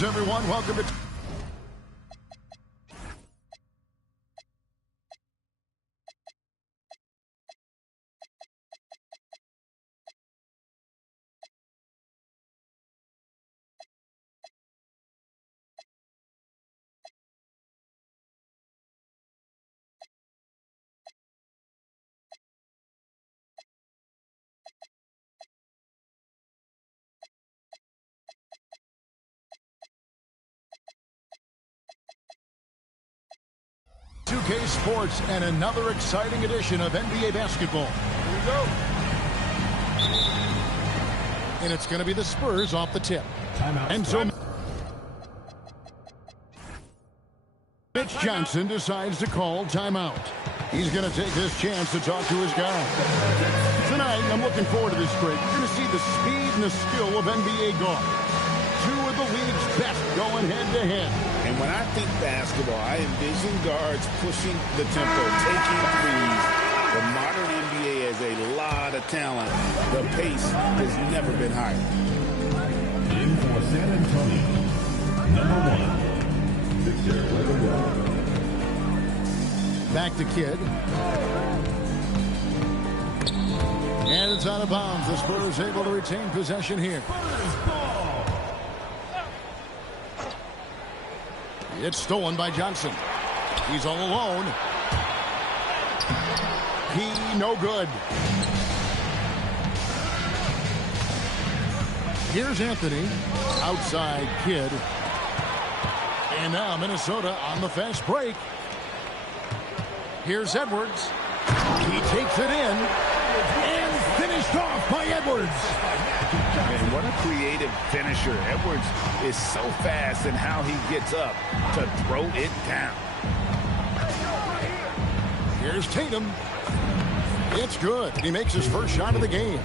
Greetings, everyone. Welcome to... K Sports and another exciting edition of NBA basketball. Here we go. And it's going to be the Spurs off the tip. And so Mitch Johnson decides to call timeout. He's going to take this chance to talk to his guys. Tonight, I'm looking forward to this break. You're going to see the speed and the skill of NBA guards. Two of the league's best going head-to-head. And when I think basketball, I envision guards pushing the tempo, taking threes. The modern NBA has a lot of talent. The pace has never been higher. In for San Antonio, #1, Victor Wembanyama. Back to Kidd. And it's out of bounds. The Spurs able to retain possession here. It's stolen by Johnson. He's all alone. He no good. Here's Anthony. Outside Kidd. And now Minnesota on the fast break. Here's Edwards. He takes it in. And finished off by Edwards. And what a creative finisher. Edwards is so fast in how he gets up to throw it down. Here's Tatum. It's good. He makes his first shot of the game.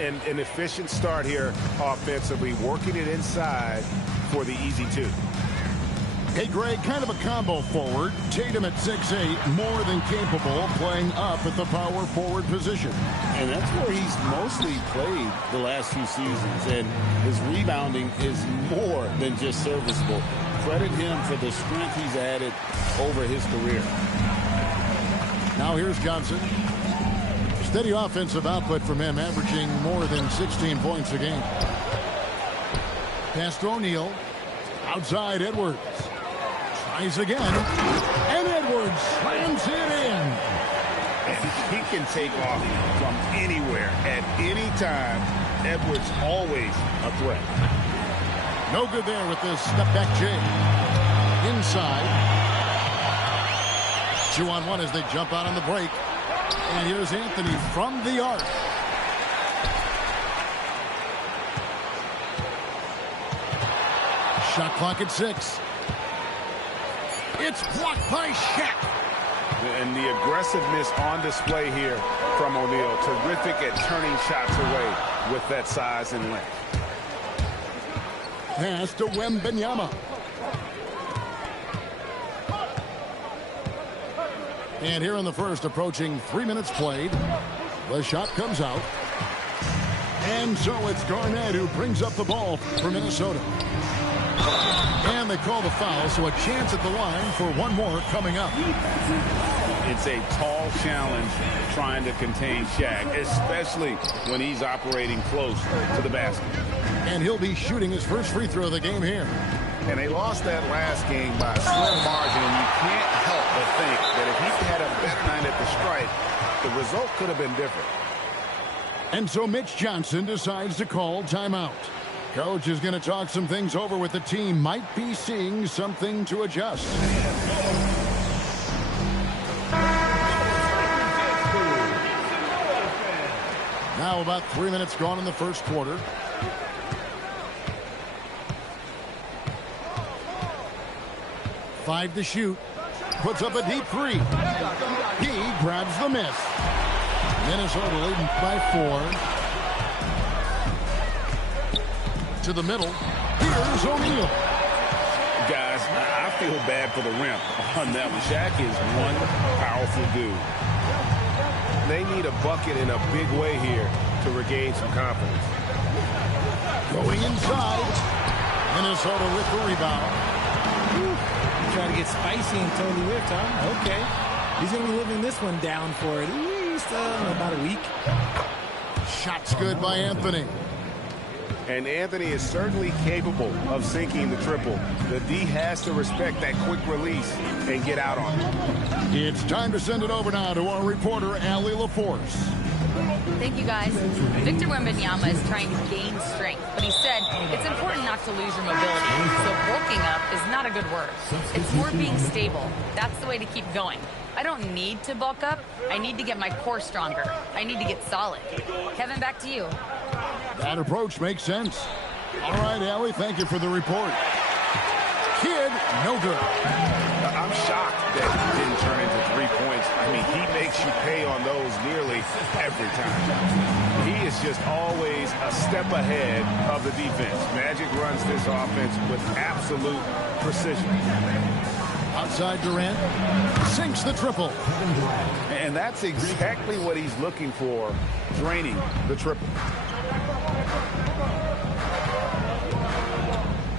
And an efficient start here offensively, working it inside for the easy two. Hey, Greg, kind of a combo forward. Tatum at 6'8", more than capable of playing up at the power forward position. And that's where he's mostly played the last few seasons. And his rebounding is more than just serviceable. Credit him for the strength he's added over his career. Now here's Johnson. Steady offensive output from him, averaging more than 16 points a game. Pass to O'Neal. Outside Edwards. Tries again. And Edwards slams it in. And he can take off from anywhere at any time. Edwards always a threat. No good there with this step back J. Inside. 2-on-1 as they jump out on the break. And here's Anthony from the arc. Shot clock at 6. It's blocked by Shaq. And the aggressiveness on display here from O'Neal. Terrific at turning shots away with that size and length. Pass to Wembanyama. And here in the first, approaching 3 minutes played. The shot comes out. And so it's Garnett who brings up the ball for Minnesota. And they call the foul, so a chance at the line for one more coming up. It's a tall challenge trying to contain Shaq, especially when he's operating close to the basket. And he'll be shooting his first free throw of the game here. And they lost that last game by a slim margin, and you can't help but think that if he had a better night at the stripe, the result could have been different. And so Mitch Johnson decides to call timeout. Coach is going to talk some things over with the team. Might be seeing something to adjust. Now about 3 minutes gone in the first quarter. Five to shoot. Puts up a deep three. He grabs the miss. Minnesota leading by 4. To the middle. Here's O'Neal. Guys, I feel bad for the rim on that one. Shaq is one powerful dude. They need a bucket in a big way here to regain some confidence. Going inside. Minnesota with the rebound. Trying to get spicy and totally whipped, huh? Okay. He's going to be living this one down for at least about a week. Shot's good by Anthony. And Anthony is certainly capable of sinking the triple. The D has to respect that quick release and get out on it. It's time to send it over now to our reporter, Allie LaForce. Thank you, guys. Victor Wembanyama is trying to gain strength, but he said it's important not to lose your mobility. So bulking up is not a good word. It's more being stable. That's the way to keep going. I don't need to bulk up. I need to get my core stronger. I need to get solid. Kevin, back to you. That approach makes sense. All right, Allie, thank you for the report. Kidd, no good. I'm shocked that he didn't turn into 3 points. I mean, he makes you pay on those nearly every time. He is just always a step ahead of the defense. Magic runs this offense with absolute precision. Outside Durant, sinks the triple. And that's exactly what he's looking for, draining the triple.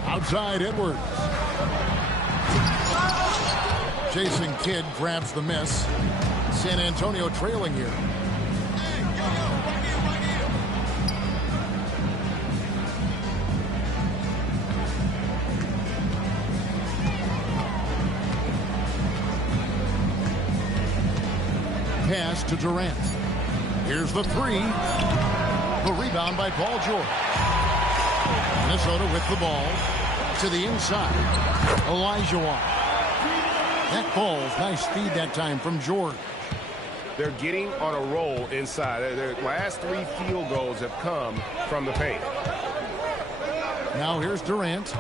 Outside Edwards. Jason Kidd grabs the miss. San Antonio trailing here. Pass to Durant. Here's the three. The rebound by Paul George. Minnesota with the ball to the inside. Olajuwon. That falls. Nice feed that time from George. They're getting on a roll inside. Their last 3 field goals have come from the paint. Now here's Durant.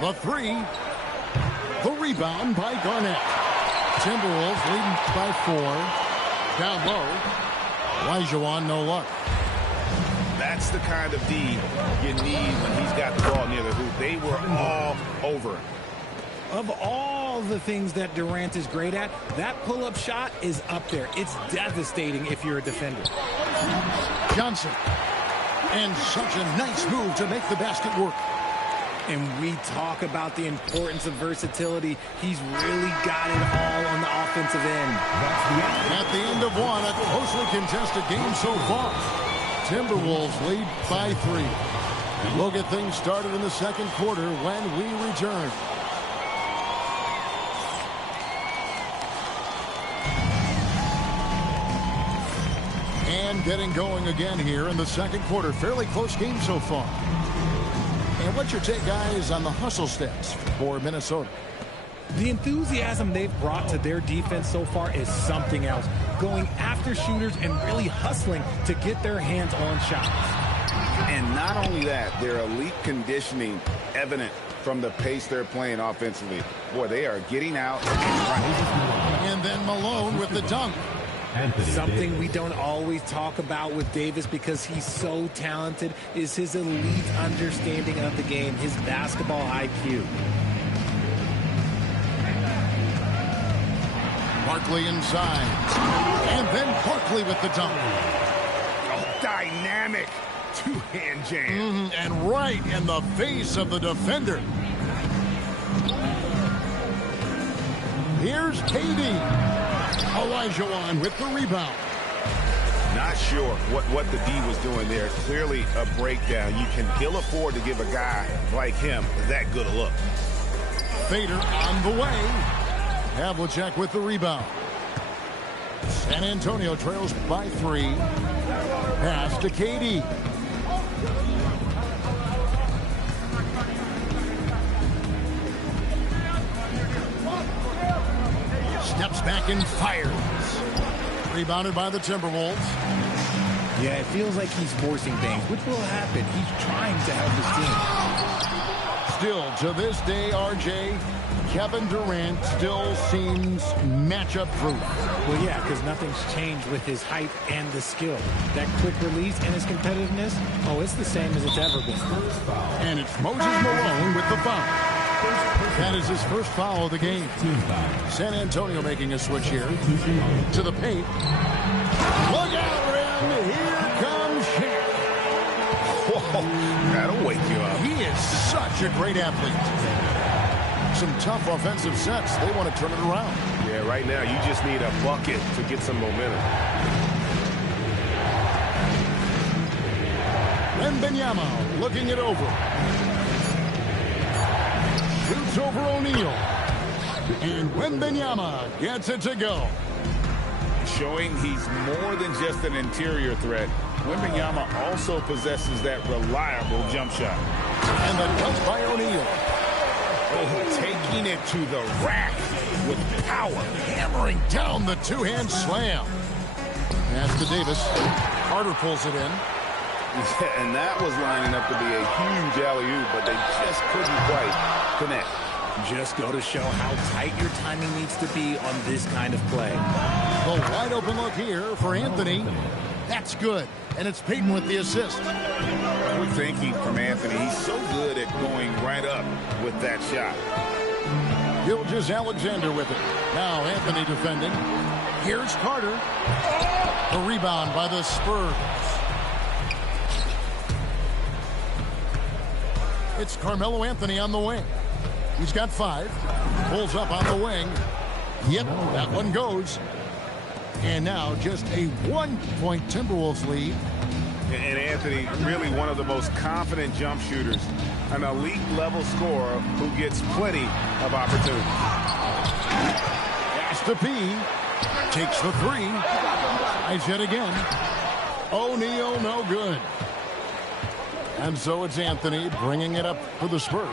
The three. The rebound by Garnett. Timberwolves leading by 4. Down low. Olajuwon, no luck. That's the kind of D you need when he's got the ball near the hoop. They were all over him. Of all the things that Durant is great at, that pull-up shot is up there. It's devastating if you're a defender. Johnson. And such a nice move to make the basket work. And we talk about the importance of versatility. He's really got it all on the offensive end. At the end of one, a closely contested game so far. Timberwolves lead by 3. We'll get things started in the second quarter when we return. And getting going again here in the second quarter. Fairly close game so far. And what's your take, guys, on the hustle stats for Minnesota? The enthusiasm they've brought to their defense so far is something else. Going after shooters and really hustling to get their hands on shots. And not only that, their elite conditioning evident from the pace they're playing offensively. Boy, they are getting out and running. And then Malone with the dunk. Something we don't always talk about with Davis because he's so talented is his elite understanding of the game, his basketball IQ. Barkley inside. And then Barkley with the dunk. Oh, dynamic two-hand jam. And right in the face of the defender. Here's KD. Olajuwon with the rebound. Not sure what the D was doing there. Clearly a breakdown. You can ill afford to give a guy like him that good a look. Fader on the way. Havlicek with the rebound. San Antonio trails by 3. Pass to KD. Steps back and fires. Rebounded by the Timberwolves. Yeah, it feels like he's forcing things, which will happen. He's trying to help his team. Still, to this day, RJ, Kevin Durant still seems matchup proof. Well, yeah, because nothing's changed with his height and the skill. That quick release and his competitiveness, oh, it's the same as it's ever been. And it's Moses Malone with the foul. That is his first foul of the game. San Antonio making a switch here to the paint. Look out, Rim. Here comes Shaq. Whoa, that'll wait. is such a great athlete. Some tough offensive sets. They want to turn it around. Yeah, right now you just need a bucket to get some momentum. Wembanyama looking it over. Shoots over O'Neal. And Wembanyama gets it to go. Showing he's more than just an interior threat. Wembanyama also possesses that reliable jump shot. And the dunk by O'Neal. Oh, taking it to the rack with power. Hammering down the two-hand slam. Pass to Davis. Carter pulls it in. Yeah, and that was lining up to be a huge alley-oop, but they just couldn't quite connect. Just go to show how tight your timing needs to be on this kind of play. The wide open look here for Anthony. That's good. And it's Payton with the assist. Good thinking from Anthony. He's so good at going right up with that shot. Gilgeous-Alexander with it. Now Anthony defending. Here's Carter. A rebound by the Spurs. It's Carmelo Anthony on the wing. He's got 5. Pulls up on the wing. Yep, that one goes. And now just a 1-point Timberwolves lead. And Anthony, really one of the most confident jump shooters. An elite level scorer who gets plenty of opportunity. Pass to P. Takes the 3. Tries it again. O'Neal no good. And so it's Anthony bringing it up for the Spurs.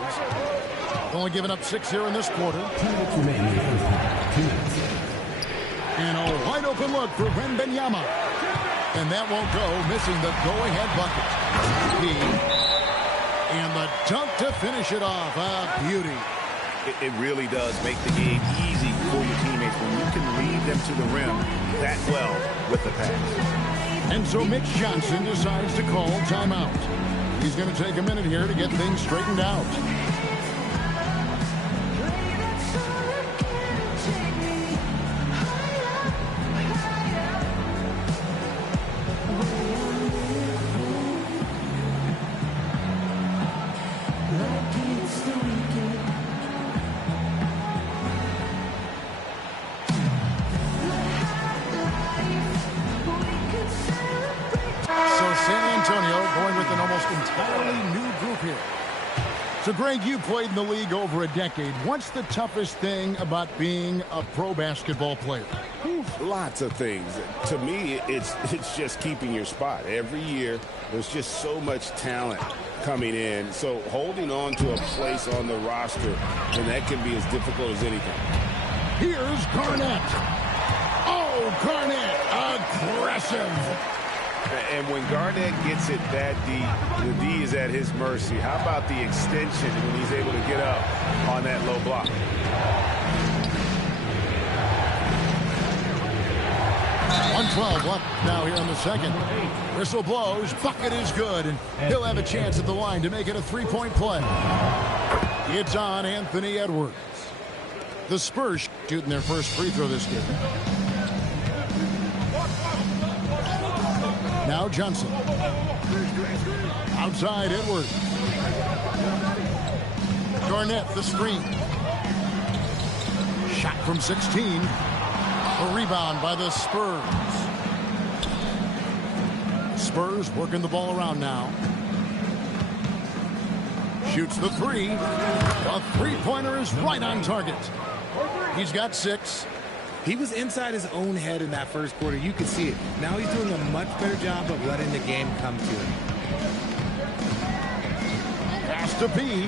Only giving up 6 here in this quarter. 2 minutes remaining. 2 minutes. And a wide open look for Wembanyama. And that won't go, missing the go-ahead bucket. And the dunk to finish it off. A beauty. It really does make the game easy for your teammates when you can lead them to the rim that well with the pass. And so Mitch Johnson decides to call timeout. He's going to take a minute here to get things straightened out. So, Greg, you played in the league over a decade. What's the toughest thing about being a pro basketball player? Lots of things. To me, it's just keeping your spot. Every year, there's just so much talent coming in. So holding on to a place on the roster, and that can be as difficult as anything. Here's Garnett. Oh, Garnett, aggressive. And when Garnett gets it that deep, the D is at his mercy. How about the extension when he's able to get up on that low block? .112 left now here in the second. Whistle blows. Bucket is good, and he'll have a chance at the line to make it a three-point play. It's on Anthony Edwards. The Spurs shooting their first free throw this game. Now Johnson. Outside Edwards. Garnett the screen. Shot from 16. A rebound by the Spurs. Spurs working the ball around now. Shoots the 3. The three-pointer is right on target. He's got 6. He was inside his own head in that first quarter. You could see it. Now he's doing a much better job of letting the game come to him. Pass to P.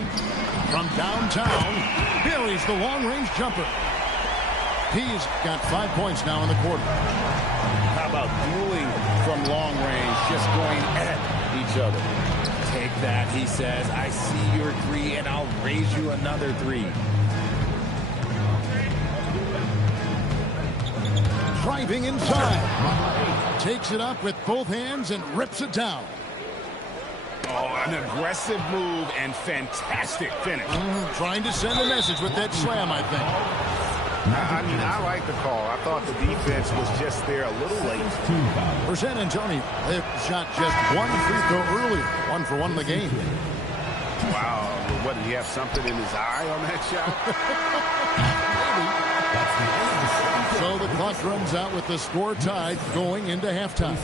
From downtown. Buries the long-range jumper. P's got 5 points now in the quarter. How about dueling from long range, just going at each other? Take that, he says. I see your 3, and I'll raise you another 3. Driving inside. Takes it up with both hands and rips it down. Oh, an aggressive move and fantastic finish. Trying to send a message with that slam, I think. I mean, I like the call. I thought the defense was just there a little late. For San Antonio, they've shot just 1 free throw earlier. 1 for 1 in the game. Wow. What, did he have something in his eye on that shot? So the clock runs out with the score tied going into halftime.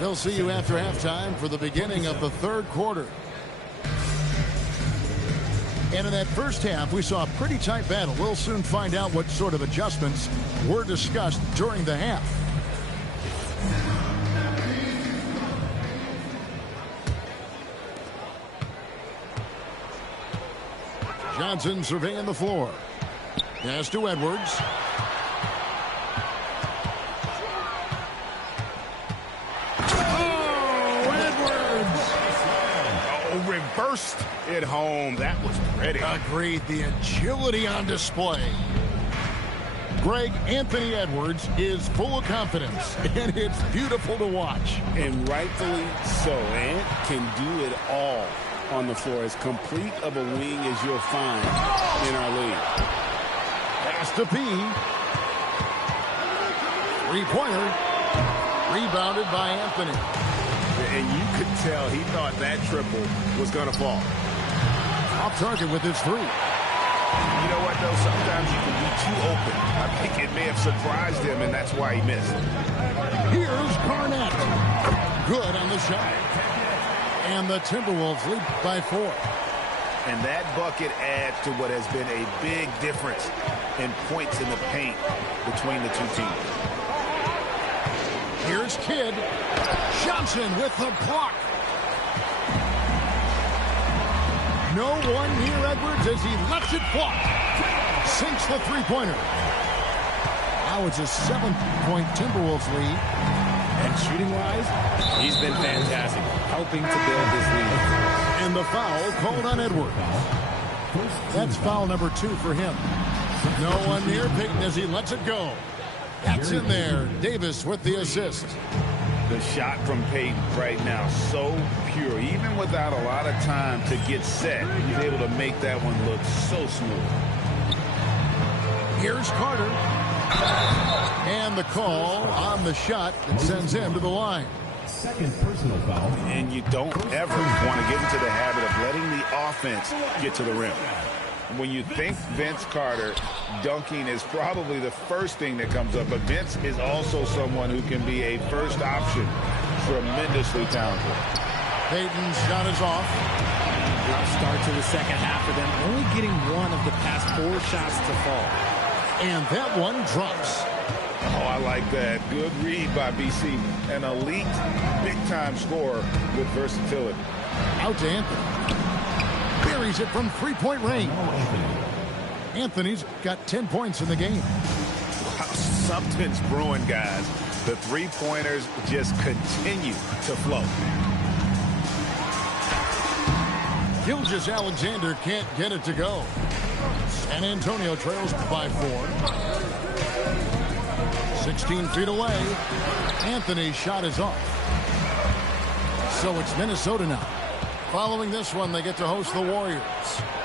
We'll see you after halftime for the beginning of the third quarter. And in that first half, we saw a pretty tight battle. We'll soon find out what sort of adjustments were discussed during the half. Johnson surveying the floor. Pass to Edwards. Reversed it home. That was pretty. Agreed. The agility on display. Greg, Anthony Edwards is full of confidence, and it's beautiful to watch. And rightfully so. Ant can do it all on the floor. As complete of a wing as you'll find in our league. Pass to P. Three-pointer. Rebounded by Anthony. And you could tell he thought that triple was going to fall. Off target with his three. You know what, though? Sometimes you can be too open. I think it may have surprised him, and that's why he missed. Here's Garnett. Good on the shot. And the Timberwolves lead by 4. And that bucket adds to what has been a big difference in points in the paint between the two teams. Here's Kidd. Johnson with the block. No one near Edwards as he lets it block. Sinks the three-pointer. Now it's a 7-point Timberwolves lead. And shooting-wise, he's been fantastic, helping to build this lead. And the foul called on Edwards. That's foul number 2 for him. No one near Payton as he lets it go. That's in there. Davis with the assist. The shot from Payton right now, so pure. Even without a lot of time to get set, he's able to make that one look so smooth. Here's Carter. And the call on the shot that sends him to the line. Second personal foul. And you don't ever want to get into the habit of letting the offense get to the rim. When you think Vince Carter, dunking is probably the first thing that comes up. But Vince is also someone who can be a first option. Tremendously talented. Payton's shot is off. Rough start to the second half for them. Only getting one of the past 4 shots to fall. And that one drops. Oh, I like that. Good read by BC. An elite, big-time scorer with versatility. Out to Anthony. Buries it from three-point range. Anthony's got 10 points in the game. Wow, something's brewing, guys. The three-pointers just continue to flow. Gilgeous-Alexander can't get it to go. San Antonio trails by 4. 16 feet away. Anthony's shot is off. So it's Minnesota now. Following this one, they get to host the Warriors.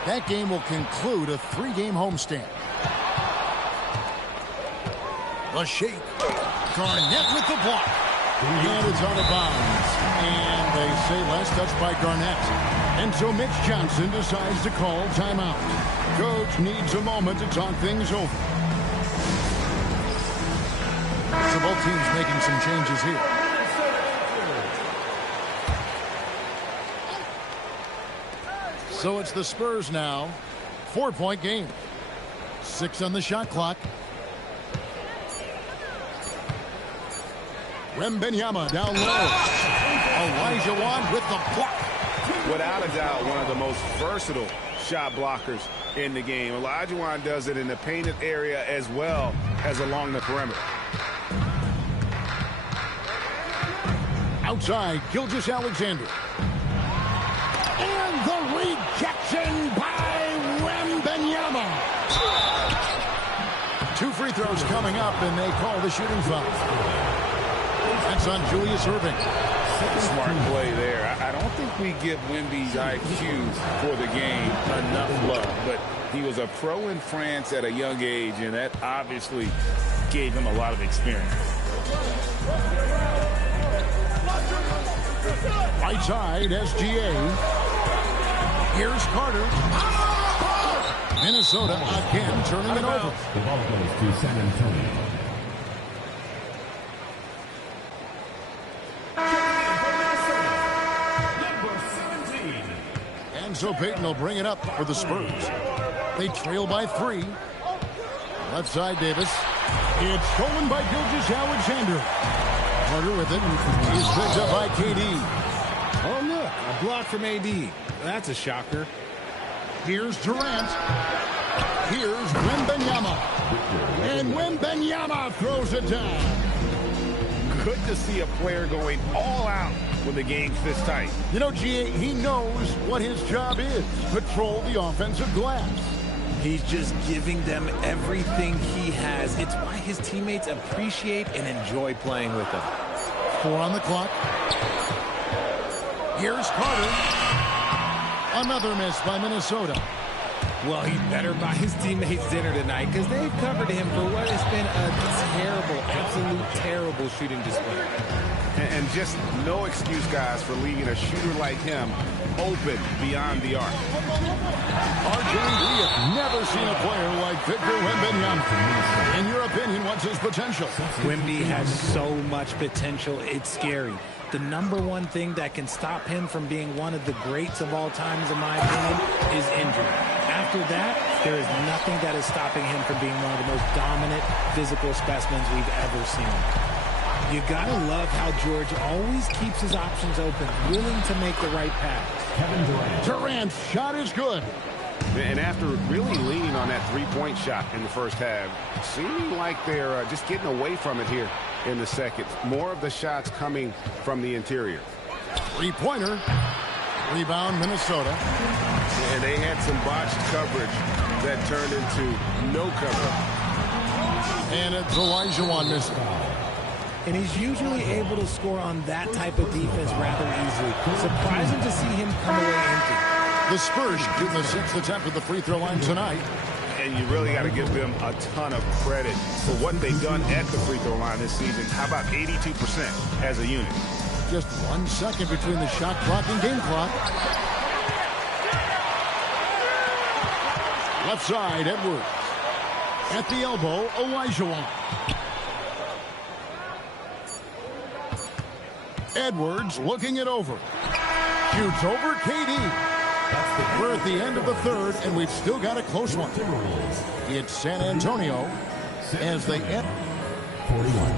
That game will conclude a 3-game homestand. The shake. Garnett with the block. And it's out of bounds. And they say last touch by Garnett. And so Mitch Johnson decides to call timeout. Coach needs a moment to talk things over. So both teams making some changes here. So it's the Spurs now. 4-point game. 6 on the shot clock. Wembanyama down low. Elijah Wan with the block. Without a doubt, one of the most versatile shot blockers in the game. Elijah Wan does it in the painted area as well as along the perimeter. Outside, Gilgeous-Alexander. And the rejection by Wembanyama. 2 free throws coming up, and they call the shooting foul. That's on Julius Erving. Smart play there. I don't think we give Wemby's IQ for the game enough love, but he was a pro in France at a young age, and that obviously gave him a lot of experience. Right side, SGA. Here's Carter. Minnesota again turning it over. The ball goes to San Antonio. Number 17. And so Payton will bring it up for the Spurs. They trail by 3. Left side, Davis. It's stolen by Gilgeous-Alexander. Carter with it. He's picked up by KD. Oh, look, a block from AD. That's a shocker. Here's Durant. Here's Wembanyama. And Wembanyama throws it down. Good to see a player going all out when the game's this tight. You know, G.A., he knows what his job is. Control the offensive glass. He's just giving them everything he has. It's why his teammates appreciate and enjoy playing with him. 4 on the clock. Here's Carter. Another miss by Minnesota. Well, he better buy his teammates dinner tonight because they've covered him for what has been a terrible, absolute terrible shooting display. And just no excuse, guys, for leaving a shooter like him open beyond the arc. RJ, we have never seen a player like Victor Wembanyama. In your opinion, what's his potential? Wemby has so much potential, it's scary. The number one thing that can stop him from being one of the greats of all times, in my opinion, is injury. After that, there is nothing that is stopping him from being one of the most dominant physical specimens we've ever seen. You gotta love how George always keeps his options open, willing to make the right pass. Kevin Durant. Durant's shot is good. And after really leaning on that three-point shot in the first half, seeming like they're just getting away from it here in the second. More of the shots coming from the interior. 3-pointer. Rebound, Minnesota. And they had some botched coverage that turned into no cover. And it's Olajuwon missed. And he's usually able to score on that type of defense rather easily. Surprising to see him come away empty. The Spurs do the 6th attempt at the free throw line tonight. And you really got to give them a ton of credit for what they've done at the free throw line this season. How about 82% as a unit? Just 1 second between the shot clock and game clock. Left side, Edwards. At the elbow, Olajuwon. Edwards looking it over. Shoots over KD. We're at the end of the third, and we've still got a close one. It's San Antonio as they end. 41.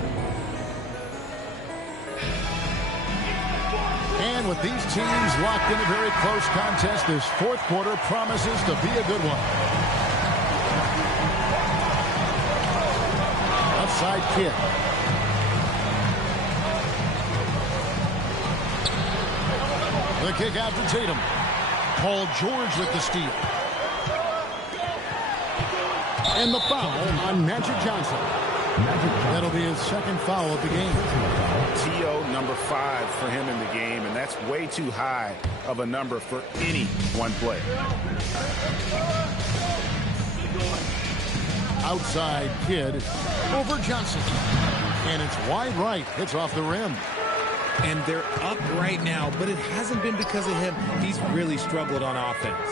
And with these teams locked in a very close contest, this fourth quarter promises to be a good one. Outside Kidd. The kick out to Tatum. Paul George with the steal. And the foul on Magic Johnson. That'll be his second foul of the game. TO number 5 for him in the game, and that's way too high of a number for any one player. Outside Kidd over Johnson. And it's wide right. Hits off the rim. And they're up right now, but it hasn't been because of him. He's really struggled on offense.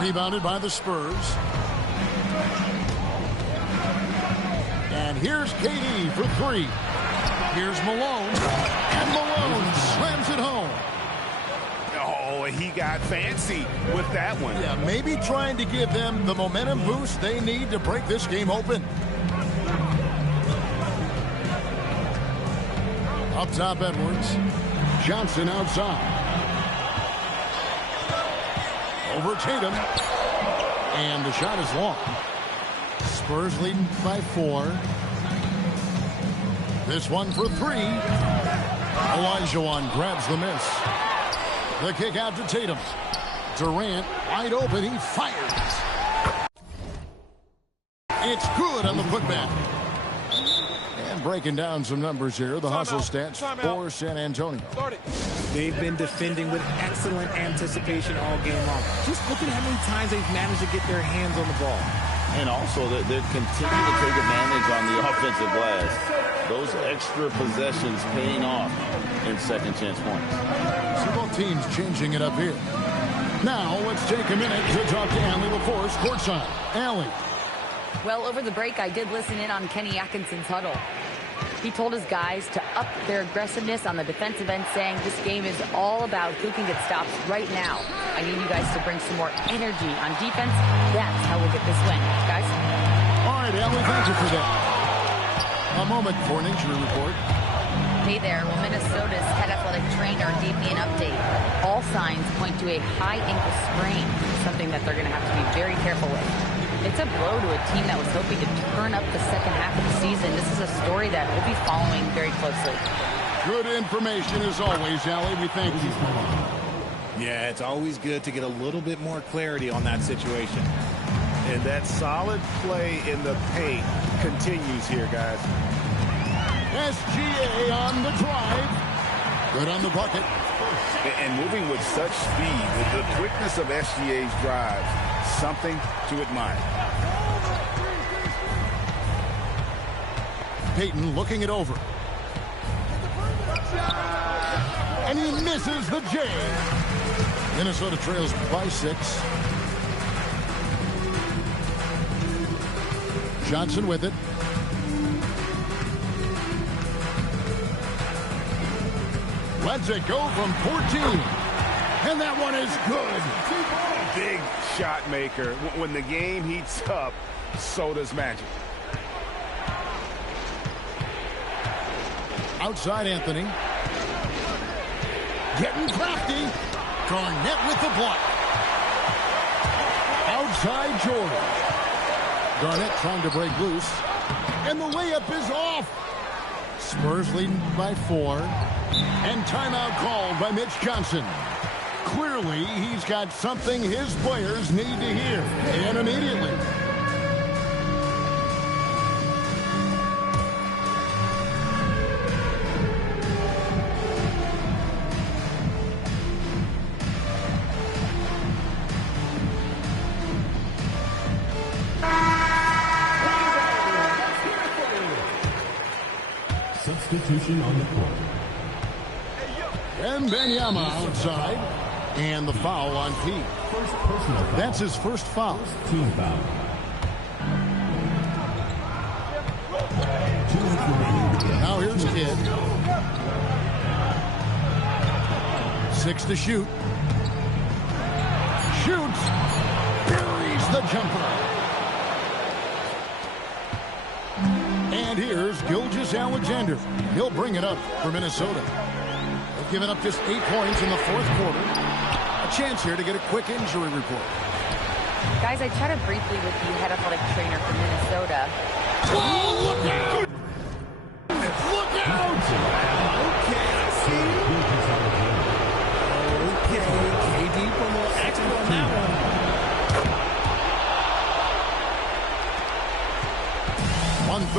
Rebounded by the Spurs. And here's KD for 3. Here's Malone. And Malone slams it home. Oh, he got fancy with that one. Yeah, maybe trying to give them the momentum boost they need to break this game open. Up top, Edwards. Johnson outside. Over Tatum. And the shot is long. Spurs leading by 4. This one for 3. Olajuwon grabs the miss. The kick out to Tatum. Durant wide open. He fires. It's good on the putback. And breaking down some numbers here. The hustle stats for San Antonio. They've been defending with excellent anticipation all game long. Just look at how many times they've managed to get their hands on the ball. And also, they're continuing to take advantage on the offensive glass. Those extra possessions paying off in second chance points. So both teams changing it up here. Now, let's take a minute to talk to Allie LaForce courtside. Allie. Well, over the break, I did listen in on Kenny Atkinson's huddle. He told his guys to up their aggressiveness on the defensive end, saying this game is all about who can get stops right now. I need you guys to bring some more energy on defense. That's how we'll get this win. Guys? All right, Allie, thank you for that. A moment for an injury report. Hey there. Well, Minnesota's head athletic trainer gave me an update. All signs point to a high ankle sprain, something that they're going to have to be very careful with. It's a blow to a team that was hoping to turn up the second half of the season. This is a story that we'll be following very closely. Good information as always, Allie. We thank you. Yeah, it's always good to get a little bit more clarity on that situation. And that solid play in the paint continues here, guys. SGA on the drive. Good on the bucket. And moving with such speed, with the quickness of SGA's drives, something to admire. Payton looking it over. And he misses the J. Minnesota trails by 6. Johnson with it. Lets it go from 14. And that one is good. Big shot maker. When the game heats up, so does Magic. Outside Anthony. Getting crafty. Garnett with the block. Outside George. Garnett trying to break loose. And the layup is off. Spurs leading by 4. And timeout called by Mitch Johnson. Clearly, he's got something his players need to hear. And immediately. Substitution on the court. And Benyama outside. And the foul on Pete. First personal foul. That's his first foul. Team foul. 2 minutes remaining. Now here's Kidd. 6 to shoot. Shoots. Buries the jumper. And here's Gilgeous-Alexander. He'll bring it up for Minnesota. They've given up just 8 points in the fourth quarter. A chance here to get a quick injury report. Guys, I chatted briefly with the head athletic trainer for Minnesota. Oh, look out! Look out! Okay, I see. Okay, KD for a little extra on that one.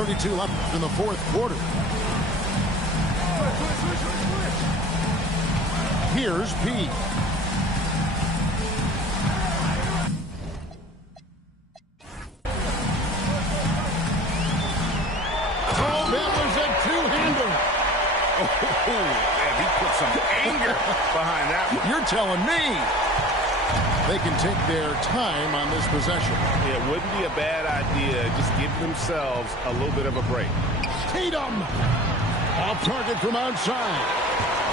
1:32 left in the fourth quarter. Here's P. Oh, that was a two-hander. Oh, and he put some anger behind that one. You're telling me they can take their time on this possession. It wouldn't be a bad idea. Just give themselves a little bit of a break. Tatum. Off target from outside.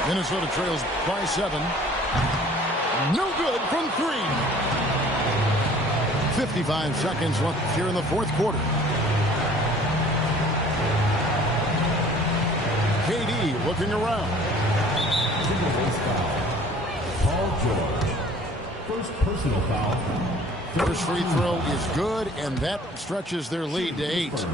Minnesota trails by 7. No good from 3. 55 seconds left here in the fourth quarter. KD looking around. Single base foul. Paul George. First personal foul. First free throw is good, and that stretches their lead to 8.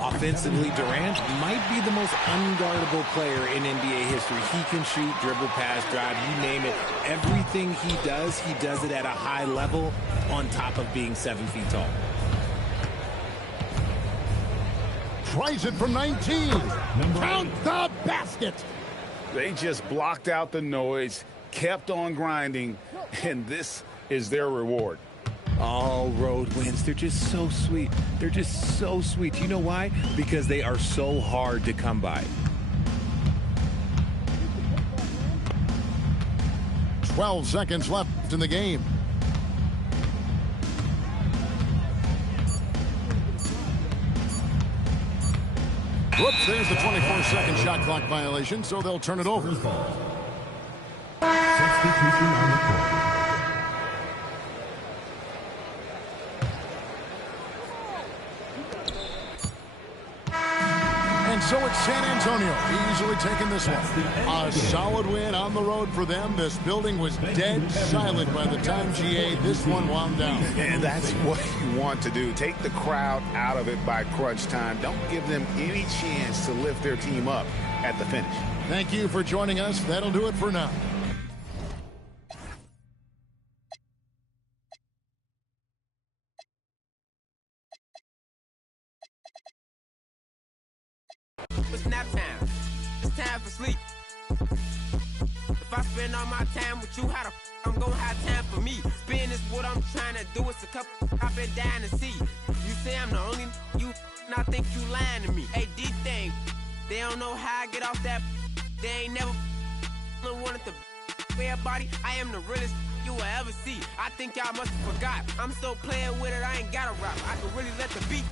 Offensively, Durant might be the most unguardable player in NBA history. He can shoot, dribble, pass, drive, you name it. Everything he does it at a high level on top of being 7 feet tall. Tries it from 19. Count the basket. They just blocked out the noise, kept on grinding, and this is their reward. All road wins, they're just so sweet. They're just so sweet. You know why? Because they are so hard to come by. 12 seconds left in the game. Whoops, there's the 24-second shot clock violation, so they'll turn it over. Substitution on the court. And so it's San Antonio easily taking this one. A solid win on the road for them. This building was dead silent by the time GA this one wound down. And that's what you want to do. Take the crowd out of it by crunch time. Don't give them any chance to lift their team up at the finish. Thank you for joining us. That'll do it for now. It's nap time. It's time for sleep. If I spend all my time with you, how the I'm gonna have time for me? Spin is what I'm trying to do. It's a couple I've been dying to see. You say I'm the only you, and I think you lying to me. Hey, D-Thing, they don't know how I get off that. They ain't never wanted to everybody. I am the realest you will ever see. I think y'all must have forgot. I'm still playing with it. I ain't got a rap. I can really let the beat.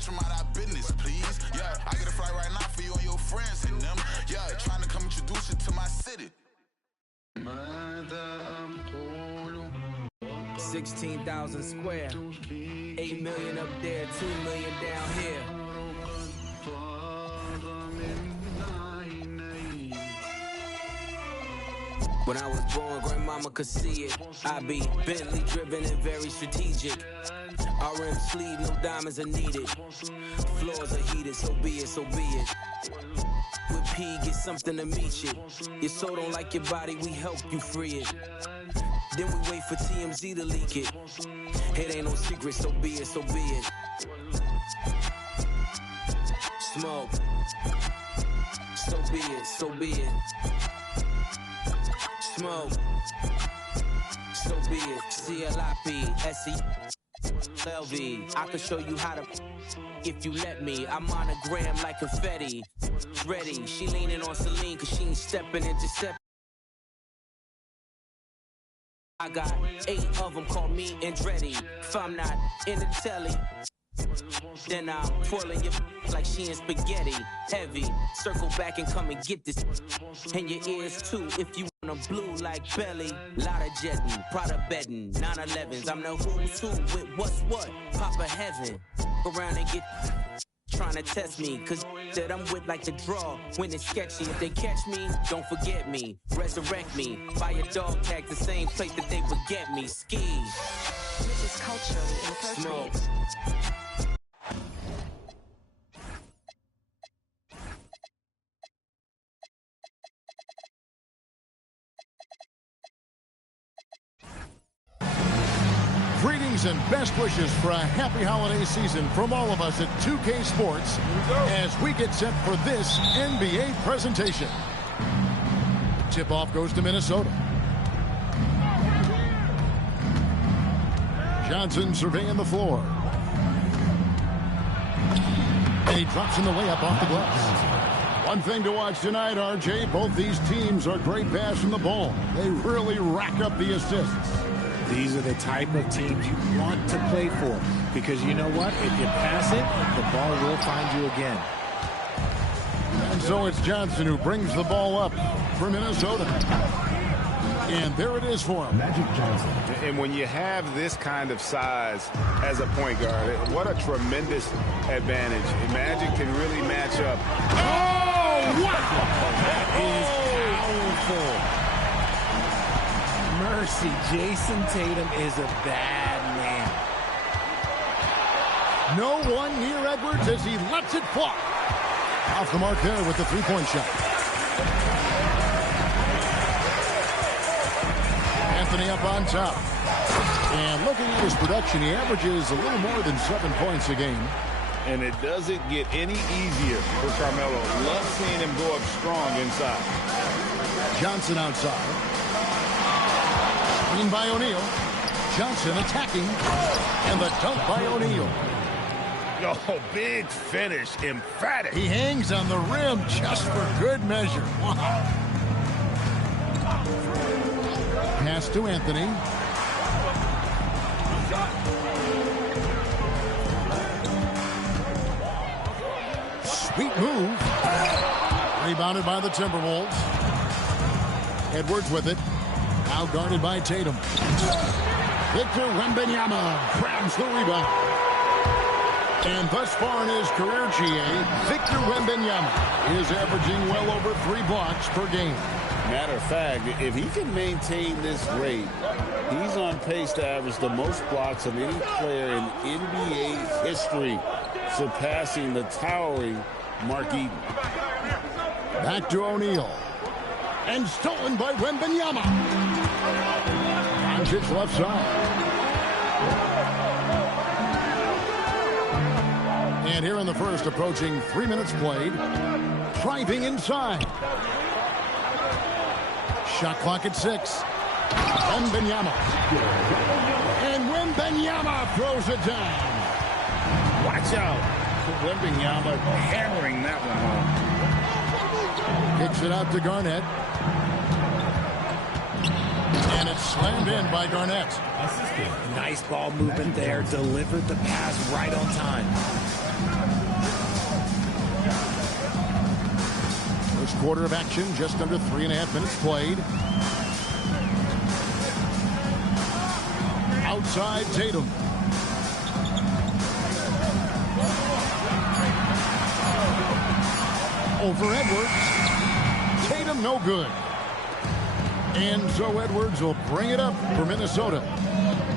From out our business, please. Yeah, I get a flight right now for you and your friends and them. Yeah, trying to come introduce you to my city. 16,000 square, 8 million up there, 2 million down here. When I was born, grandmama could see it. I be Bentley driven and very strategic. RM sleeve, no diamonds are needed. Floors are heated, so be it, so be it. With P, get something to meet you. Your soul don't like your body, we help you free it. Then we wait for TMZ to leak it. It ain't no secret, so be it, so be it. Smoke. So be it, so be it. Smoke. So be it. CLIP, SE. LV, I can show you how to if you let me. I'm monogram like confetti. Ready, she leaning on Celine cause she ain't stepping into step. I got 8 of them, call me Andretti. If I'm not in the telly, then I'm twirling your like she in spaghetti. Heavy, circle back and come and get this. And your ears too, if you want a blue like belly. Lot of jetting, Prada bedding, 911s. I'm the who's who with what's what. Papa heaven, go around and get trying to test me, cause that I'm with like the draw when it's sketchy. If they catch me, don't forget me. Resurrect me, buy a dog tag the same place that they would get me. Ski. This is culturally inappropriate. Smoke. Greetings and best wishes for a happy holiday season from all of us at 2K Sports as we get set for this NBA presentation. Tip-off goes to Minnesota. Johnson surveying the floor. And he drops in the layup off the glass. One thing to watch tonight, RJ, both these teams are great passing the ball. They really rack up the assists. These are the type of teams you want to play for, because you know what? If you pass it, the ball will find you again. And so it's Johnson who brings the ball up for Minnesota. And there it is for him. Magic Johnson. And when you have this kind of size as a point guard, what a tremendous advantage. Magic can really match up. Oh, wow! That is powerful. Mercy, Jason Tatum is a bad man. No one near Edwards as he lets it fly. Off the mark there with the three-point shot. Anthony up on top. And looking at his production, he averages a little more than 7 points a game. And it doesn't get any easier for Carmelo. Love seeing him go up strong inside. Johnson outside. By O'Neal. Johnson attacking. And the dunk by O'Neal. Oh, big finish. Emphatic. He hangs on the rim just for good measure. Wow. Pass to Anthony. Sweet move. Rebounded by the Timberwolves. Edwards with it. Now guarded by Tatum. Victor Wembanyama grabs the rebound. And thus far in his career, GA, Victor Wembanyama is averaging well over 3 blocks per game. Matter of fact, if he can maintain this rate, he's on pace to average the most blocks of any player in NBA history, surpassing the towering Mark Eaton. Back to O'Neal. And stolen by Wembanyama. Doncic left side. And here in the first, approaching 3 minutes played. Driving inside. Shot clock at 6. Wembanyama. And Wembanyama throws it down. Watch out. Wembanyama hammering that one home. Kicks it out to Garnett. And it's slammed in by Garnett. Nice ball movement there. Delivered the pass right on time. First quarter of action, just under 3.5 minutes played. Outside Tatum. Over Edwards. Tatum no good. And so Edwards will bring it up for Minnesota.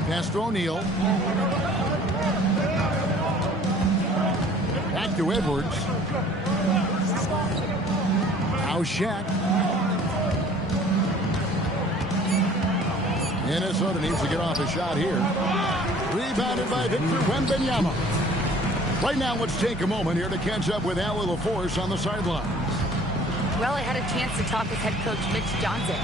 Pass to O'Neal. Back to Edwards. Now Shaq. Minnesota needs to get off a shot here. Rebounded by Victor Wembanyama. Right now, let's take a moment here to catch up with Allie LaForce on the sideline. Well, I had a chance to talk with head coach Mitch Johnson.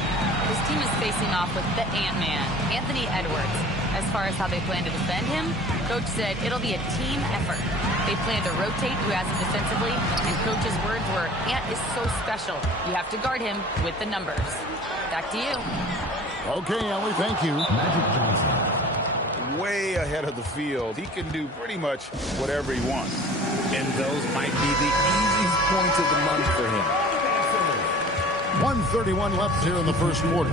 His team is facing off with the Ant-Man, Anthony Edwards. As far as how they plan to defend him, coach said it'll be a team effort. They plan to rotate who has him defensively, and coach's words were, Ant is so special. You have to guard him with the numbers. Back to you. Okay, Ellie, thank you. Magic Johnson. Way ahead of the field. He can do pretty much whatever he wants. And those might be the easiest points of the month for him. 1:31 left here in the first quarter.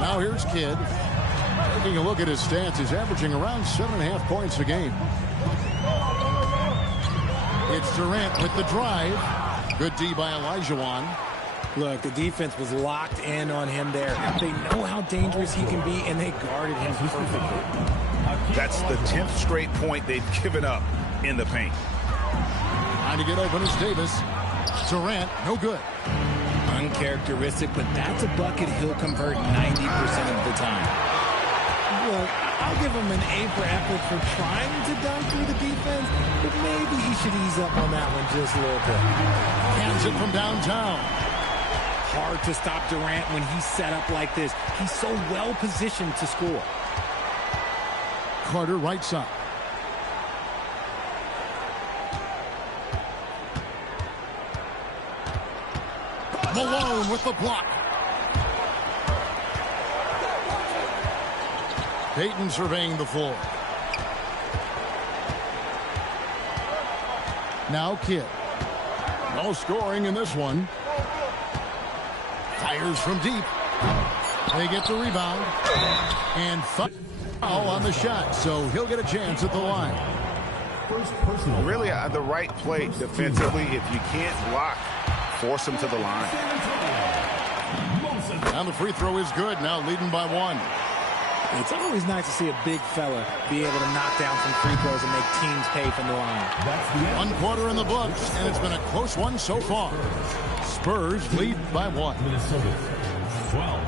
Now here's Kidd. Taking a look at his stats, he's averaging around 7.5 points a game. It's Durant with the drive. Good D by Olajuwon. Look, the defense was locked in on him there. They know how dangerous he can be, and they guarded him perfectly. That's the 10th straight point they've given up in the paint. Trying to get open is Davis. Durant, no good. Uncharacteristic, but that's a bucket he'll convert 90% of the time. Look, I'll give him an A for effort for trying to dunk through the defense, but maybe he should ease up on that one just a little bit. Hands it from downtown. Hard to stop Durant when he's set up like this. He's so well positioned to score. Carter right side. Malone with the block. Payton surveying the floor. Now Kidd. No scoring in this one. Fires from deep. They get the rebound. And foul on the shot, so he'll get a chance at the line. First personal. Really, the right play defensively. If you can't block, force him to the line. And the free throw is good, now leading by 1. It's always nice to see a big fella be able to knock down some free throws and make teams pay from the line. One quarter in the books, and it's been a close one so far. Spurs lead by 1. Minnesota 12.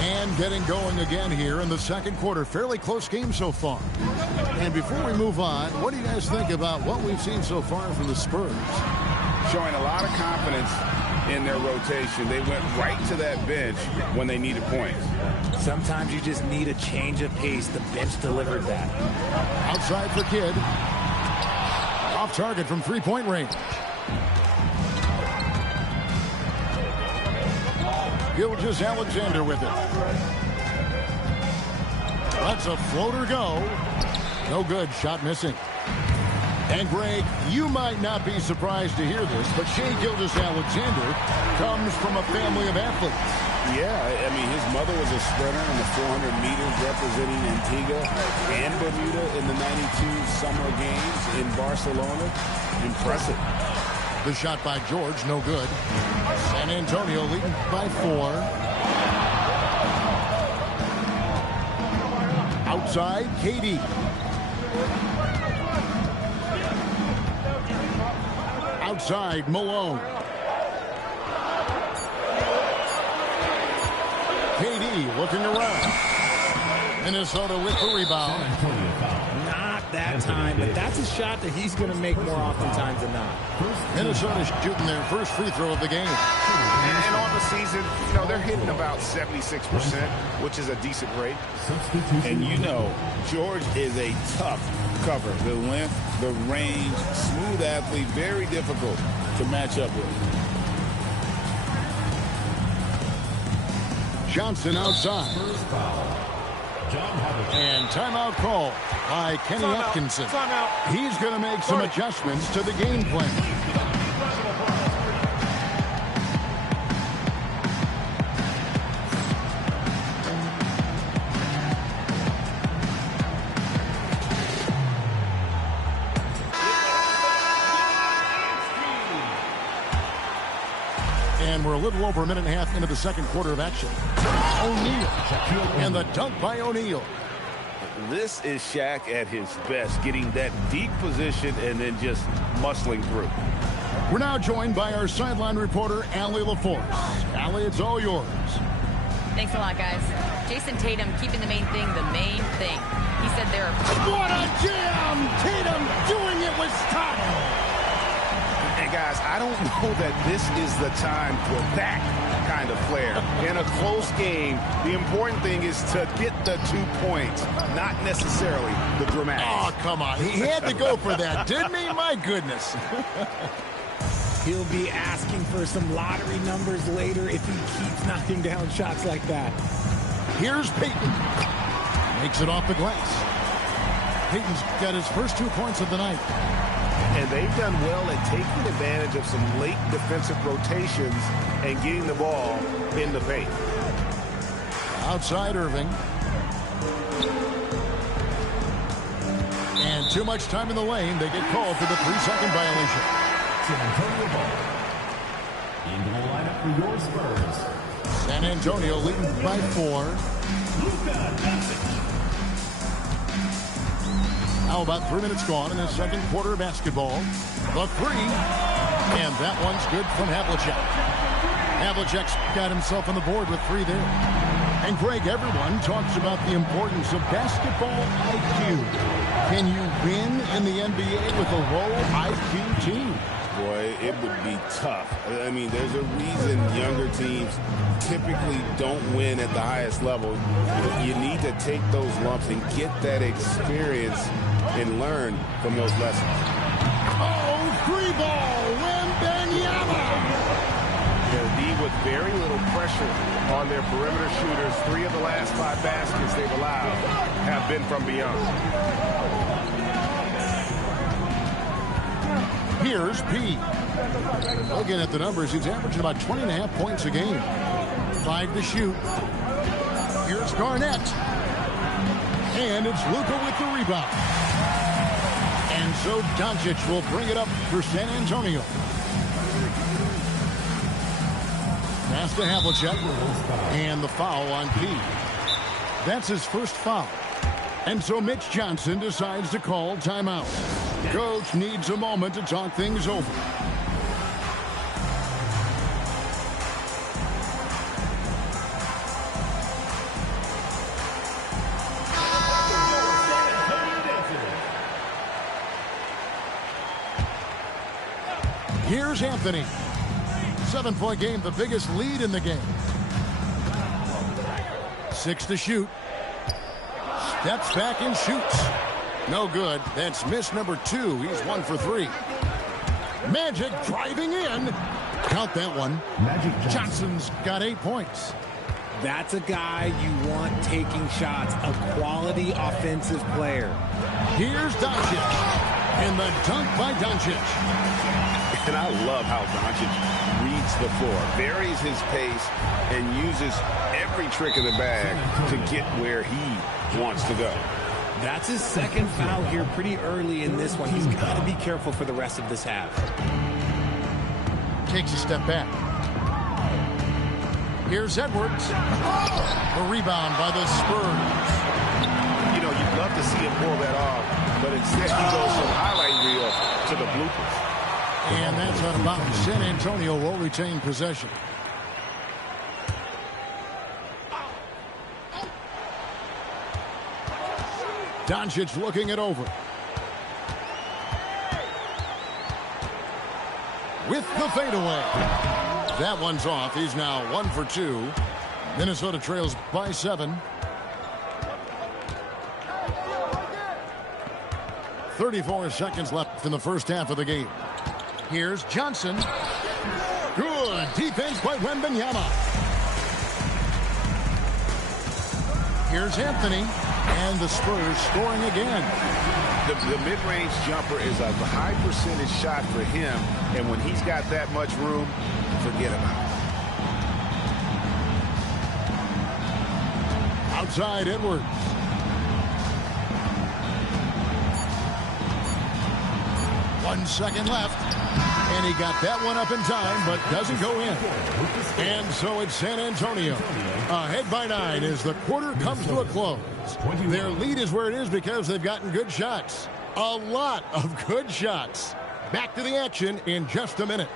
And getting going again here in the second quarter. Fairly close game so far. And before we move on, what do you guys think about what we've seen so far from the Spurs? Showing a lot of confidence in their rotation. They went right to that bench when they needed points. Sometimes you just need a change of pace. The bench delivered that. Outside for Kidd. Off target from three-point range. Gilgeous-Alexander with it. That's a floater go. No good. Shot missing. And Greg, you might not be surprised to hear this, but Shai Gilgeous-Alexander comes from a family of athletes. Yeah, I mean, his mother was a sprinter in the 400 meters representing Antigua and Bermuda in the 92 Summer Games in Barcelona. Impressive. The shot by George, no good. San Antonio leading by 4. Outside, KD. Outside, Malone. KD looking around. Minnesota with the rebound. Not that time, but that's a shot that he's going to make more oftentimes than not. Minnesota shooting their first free throw of the game. And on the season, you know, they're hitting about 76%, which is a decent rate. And you know, George is a tough cover. The length, the range, smooth athlete, very difficult to match up with. Johnson outside. And timeout call by Kenny Atkinson. He's going to make some adjustments to the game plan. And we're a little over a minute and a half into the second quarter of action. O'Neal. And the dunk by O'Neal. This is Shaq at his best, getting that deep position and then just muscling through. We're now joined by our sideline reporter, Allie LaForce. Allie, it's all yours. Thanks a lot, guys. Jason Tatum keeping the main thing the main thing. He said there are... What a jam! Tatum doing it with style! And guys, I don't know that this is the time for that kind of flair. In a close game, the important thing is to get the 2 points, not necessarily the dramatics. Oh, come on. He had to go for that, didn't he? My goodness. He'll be asking for some lottery numbers later if he keeps knocking down shots like that. Here's Payton. Makes it off the glass. Payton's got his first 2 points of the night. And they've done well at taking advantage of some late defensive rotations and getting the ball in the paint. Outside Irving. And too much time in the lane. They get called for the 3-second violation. San Antonio ball. Into the lineup for your Spurs. San Antonio leading by 4. Luka Doncic. Now about 3 minutes gone in the second quarter of basketball. The 3. And that one's good from Havlicek. Havlicek's got himself on the board with 3 there. And Greg, everyone talks about the importance of basketball IQ. Can you win in the NBA with a low IQ team? Boy, it would be tough. I mean, there's a reason younger teams typically don't win at the highest level. You need to take those lumps and get that experience and learn from those lessons. Oh, 3-ball, Wembanyama! They'll be with very little pressure on their perimeter shooters. 3 of the last 5 baskets they've allowed have been from beyond. Here's P. Looking at the numbers, he's averaging about 20.5 points a game. 5 to shoot. Here's Garnett. And it's Luka with the rebound. And so Doncic will bring it up for San Antonio. Pass to Havlicek. And the foul on P. That's his first foul. And so Mitch Johnson decides to call timeout. Coach needs a moment to talk things over. Here's Anthony. 7-point game, the biggest lead in the game. 6 to shoot. Steps back and shoots. No good. That's miss number 2. He's 1 for 3. Magic driving in. Count that one. Magic Johnson's got 8 points. That's a guy you want taking shots, a quality offensive player. Here's Doncic. And the dunk by Doncic. And I love how Doncic reads the floor, varies his pace, and uses every trick in the bag to get where he wants to go. That's his second foul here pretty early in this one. He's got to be careful for the rest of this half. Takes a step back. Here's Edwards. The rebound by the Spurs. You know, you'd love to see him pull that off, but instead he goes from highlight reel to the bloopers. And that's out of bounds. San Antonio will retain possession. Doncic looking it over. With the fadeaway. That one's off. He's now 1 for 2. Minnesota trails by 7. 34 seconds left in the first half of the game. Here's Johnson. Good defense by Wembanyama. Here's Anthony. And the Spurs scoring again. The mid-range jumper is a high percentage shot for him, and when he's got that much room, forget about it. Outside Edwards. One second left. And he got that one up in time, but doesn't go in. And so it's San Antonio. Ahead by 9 as the quarter comes to a close. Their lead is where it is because they've gotten good shots. A lot of good shots. Back to the action in just a minute.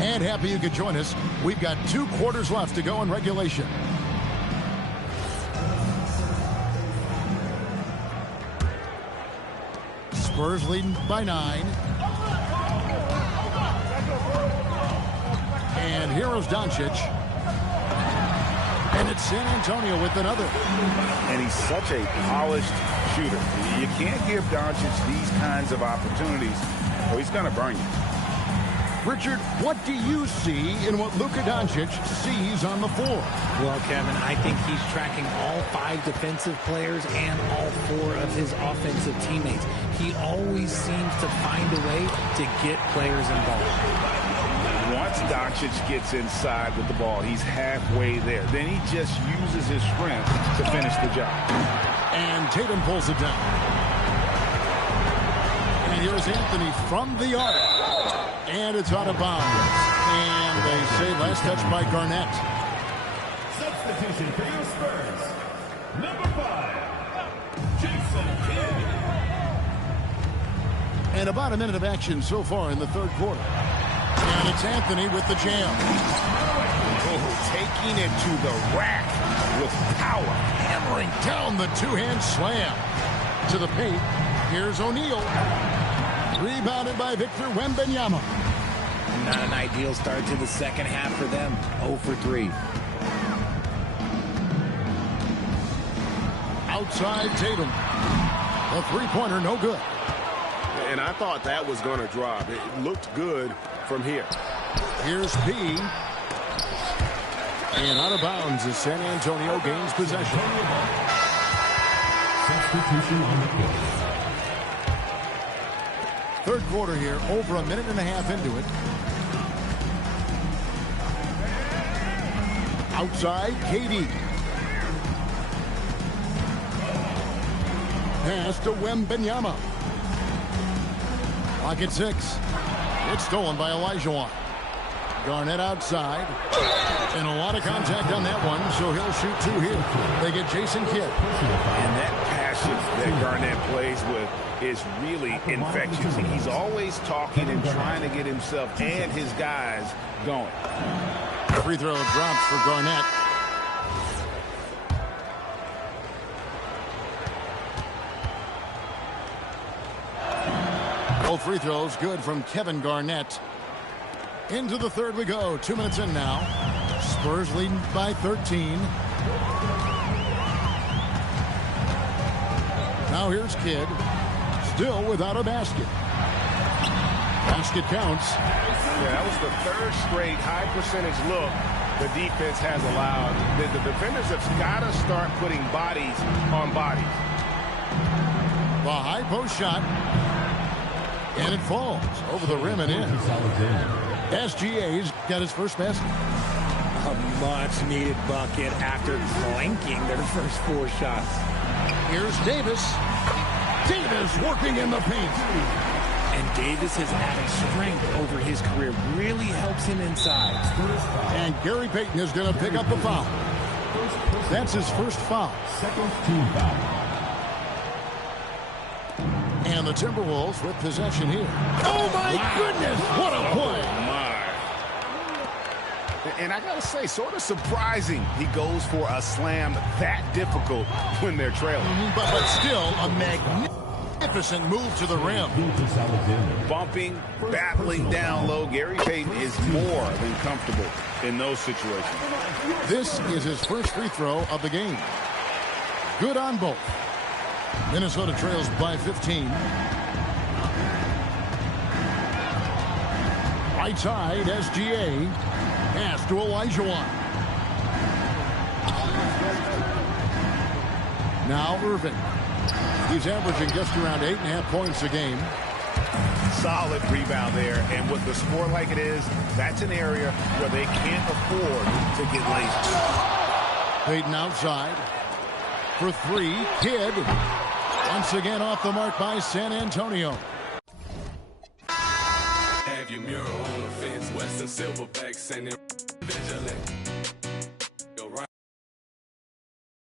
And happy you could join us. We've got 2 quarters left to go in regulation. Spurs leading by 9. And here's Doncic. And it's San Antonio with another. And he's such a polished shooter. You can't give Doncic these kinds of opportunities, or he's going to burn you. Richard, what do you see in what Luka Doncic sees on the floor? Well, Kevin, I think he's tracking all 5 defensive players and all 4 of his offensive teammates. He always seems to find a way to get players involved. Once Doncic gets inside with the ball, he's halfway there. Then he just uses his strength to finish the job. And Tatum pulls it down. And here's Anthony from the arc. And it's out of bounds. And they say last touch by Garnett. Substitution for your Spurs. Number 5, Jason Kidd. And about a minute of action so far in the 3rd quarter. And it's Anthony with the jam. Oh, taking it to the rack with power. Hammering down the 2-hand slam. To the paint. Here's O'Neal. Rebounded by Victor Wembanyama. Not an ideal start to the second half for them. 0 for 3. Outside Tatum. A 3-pointer, no good. And I thought that was going to drop. It looked good from here. Here's P. And out of bounds as San Antonio gains possession. Substitution on the court. 3rd quarter here, over a minute and a half into it. Outside, KD. Pass to Wembanyama. Clock at 6. It's stolen by Olajuwon. Garnett outside. And a lot of contact on that one, so he'll shoot 2 here. They get Jason Kidd. And that passion that Garnett plays with is really infectious. He's always talking and trying to get himself and his guys going. Free throw drops for Garnett. Both free throws good from Kevin Garnett. Into the 3rd we go. 2 minutes in now. Spurs leading by 13. Now here's Kidd. Still without a basket. Basket counts. Yeah, that was the 3rd straight high percentage look the defense has allowed. The defenders have got to start putting bodies on bodies. The high post shot. And it falls over the rim and in. SGA's got his first basket. A much-needed bucket after clanking their first 4 shots. Here's Davis. Davis working in the paint. And Davis has added strength over his career. Really helps him inside. And Gary Payton is going to pick up the foul. That's his first foul. Second team foul. And the Timberwolves with possession here. Oh, my goodness. What a play. And I got to say, sort of surprising he goes for a slam that difficult when they're trailing. But still a magnificent move to the rim. Bumping, battling down low. Gary Payton is more than comfortable in those situations. This is his first free throw of the game. Good on both. Minnesota trails by 15. Right side, SGA. Pass to Olajuwon. Now Irving. He's averaging just around 8.5 points a game. Solid rebound there. And with the score like it is, that's an area where they can't afford to get lazy. Payton outside. For 3, Kidd. Once again off the mark by San Antonio. Have your mural on the fence, Western Silverback sending vigilant.